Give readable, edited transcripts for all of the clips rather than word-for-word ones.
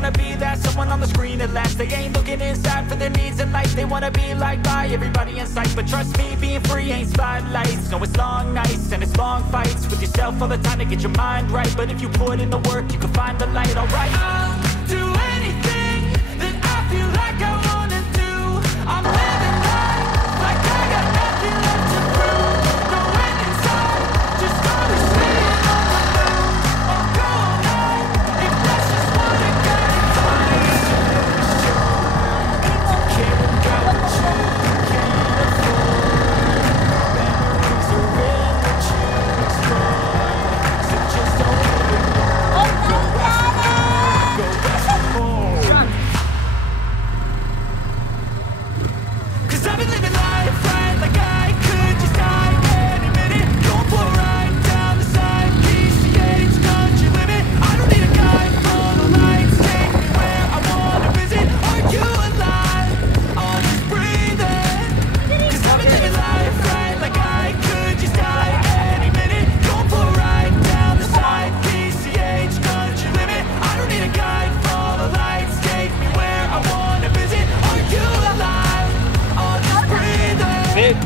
wanna be that someone on the screen at last. They ain't looking inside for their needs in life. They wanna be liked by everybody in sight. But trust me, being free ain't spotlights. No, it's long nights and it's long fights with yourself all the time to get your mind right. But if you put in the work, you can find the light, alright. I'll do anything that I feel like I wanna do. I'm living life like I got nothing left to prove. No end in sight, just gotta stay on the move. I'll go all night if that's just what I gotta find. Can't get what you can't afford. Memories are in what you explore. So just don't ignore. Go ask for more. 'Cause I've been living life right like I could just die any minute. Going for a ride down the side, PCH country limit. I don't need a guide for the lights, take me where I wanna visit. Are you alive? Or just breathing? 'Cause I've been living life right like I could just die any minute. Going for a ride down the side, PCH country limit. I don't need a guide for the lights, take me where I wanna visit. Are you alive? Or just breathing?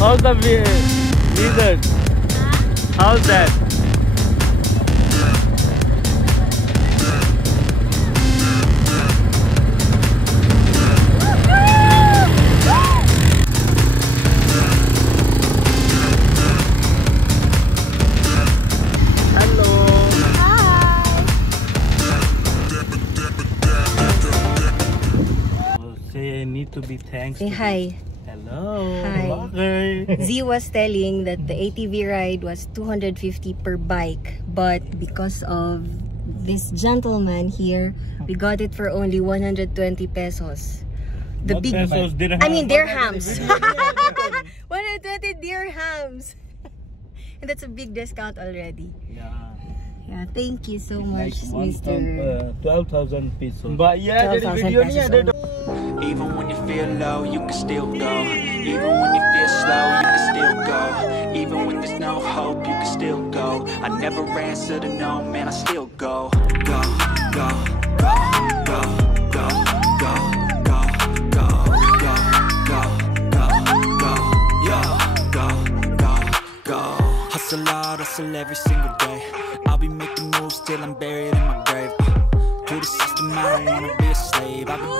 How's the lizard? How's that? Hello. Hi. Say I need to be thanks. Say hi. Hello. Hi. Z was telling that the ATV ride was 250 per bike, but because of this gentleman here, we got it for only 120 pesos. The Not big pesos, dirhams. I mean dirhams. 120 dirhams. And that's a big discount already. Yeah. Yeah, thank you so much, Like Mr. 12,000 pesos. But yeah, the 12,000 video pesos niya, Even when you feel low, you can still go. Even when you feel slow, you can still go. Even when there's no hope, you can still go. I never answer to no, man, I still go. Go, go, go, go, go, go, go, go, go, go, go, go, yo, go, go, go. Hustle hard, hustle every single day. I'll be making moves till I'm buried in my grave. To the system, I don't wanna be a slave. I've been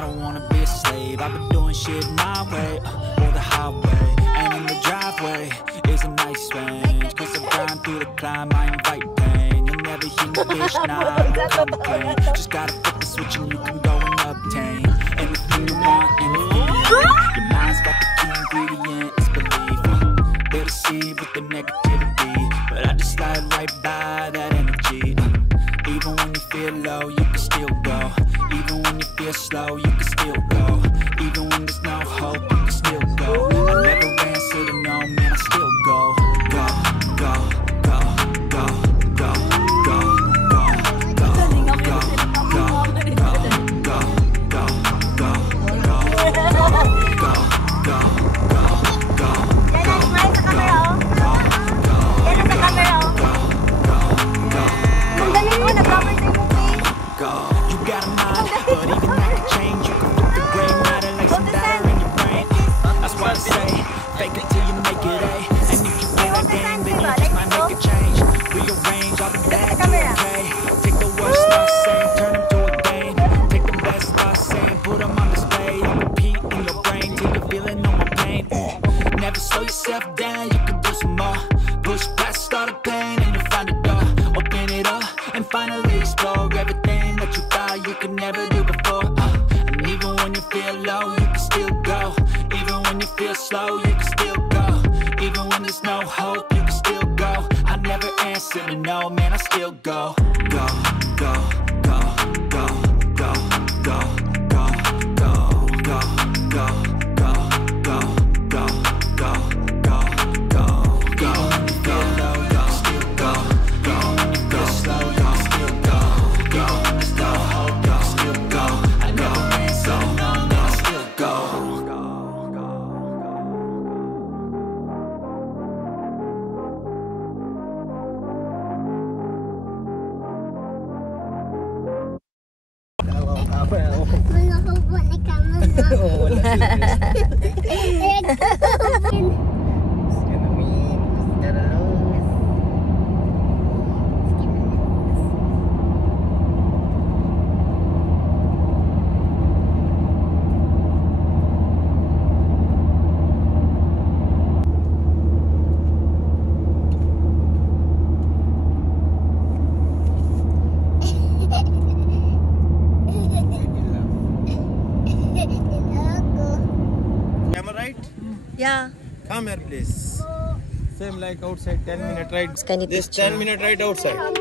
I don't wanna be a slave. I've been doing shit my way, or the highway. And in the driveway is a nice range. Cause I grind through the climb, I invite pain. You'll never hear me bitch, nah, I don't complain. Just gotta flip the switch and you can go and obtain anything you want, anything you need. Your mind's got the key ingredient, it's belief. They'll deceive with the negativity, but I just slide right by that energy. Even when you feel low, you can still go. Even when you feel slow, you can still go. Even when there's no hope, you can still go. I never answer to no, man, I still go. Go, go, go, go, go, go, go, go, go, go, you got a mind, but even that can change. You can flip the gray matter like some batter in your brain. That's why I say, fake it till you make it A. And if you play that game, then you just might make a change. Rearrange all the bad to okay. Take the worst thoughts saying, turn them to a game. Take the best thoughts saying, put them on display. And repeat in your brain till you're feeling no more pain. Never slow yourself down, you can do some more. Push past all the pain and you'll find a door. Open it up and finally explore everything that you thought you could never do before. And even when you feel low, you can still go. Even when you feel slow, you can still go. Even when there's no hope, you can still go. I never answer to no, man, I still go. Go, go, go, go, go, go, go, go, go, go, go, go, go, go, go, go, go. When you feel low, you can still go. Even when you feel slow, you can still go. Even when there's no hope, you can still go. I never answer to no, man, I still go. Camel ride? Yeah. Come here, please. Same like outside, 10-minute ride. Can you This picture? 10-minute ride outside.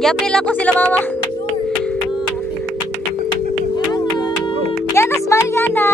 Yapil ako sila mama. Yana, smile Yana.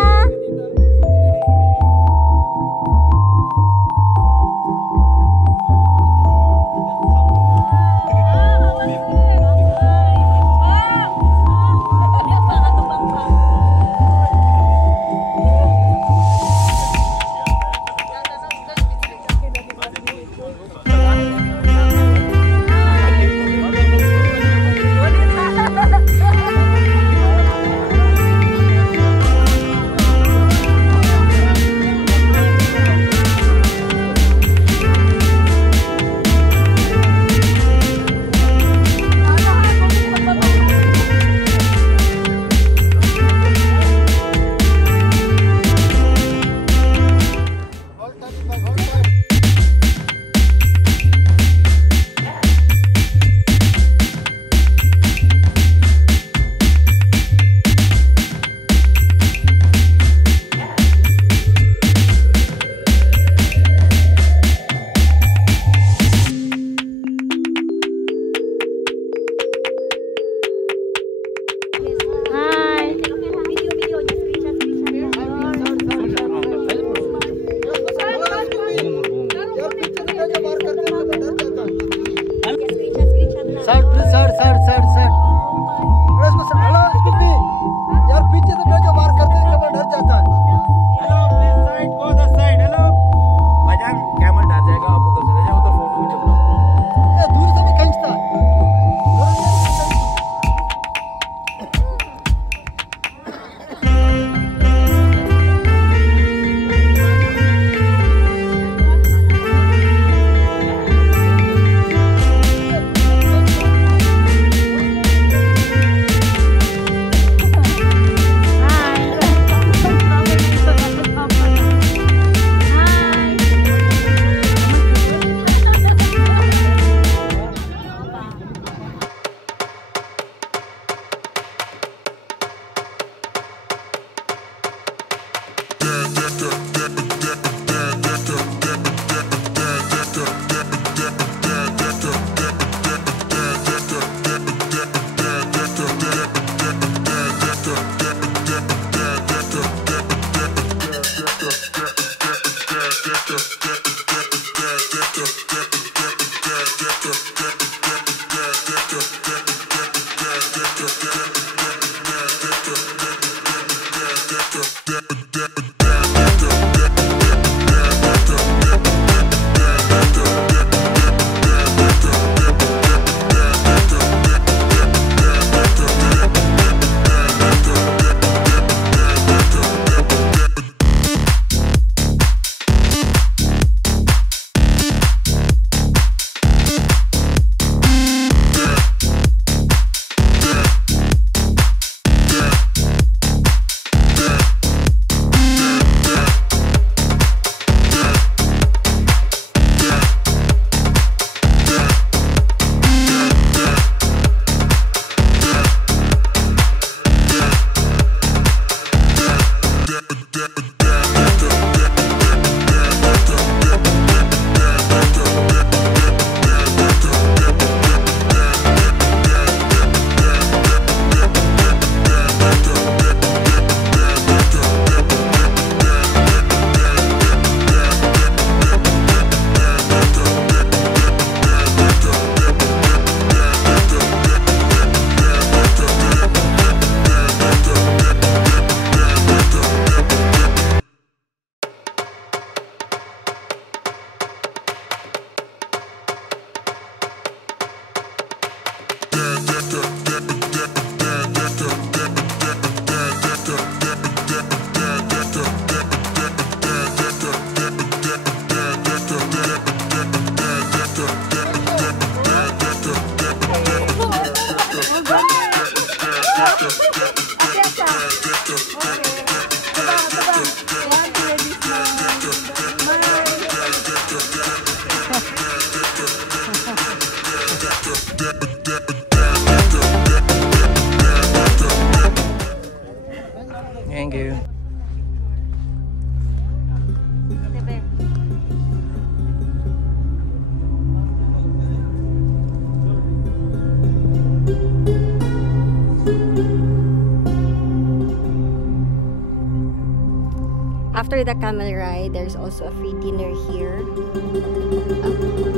after the camel ride, there's also a free dinner here.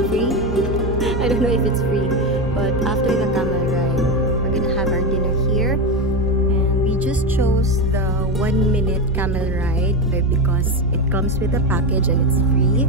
Free? I don't know if it's free, but after the camel ride, we're gonna have our dinner here. And we just chose the 1-minute camel ride because it comes with a package and it's free.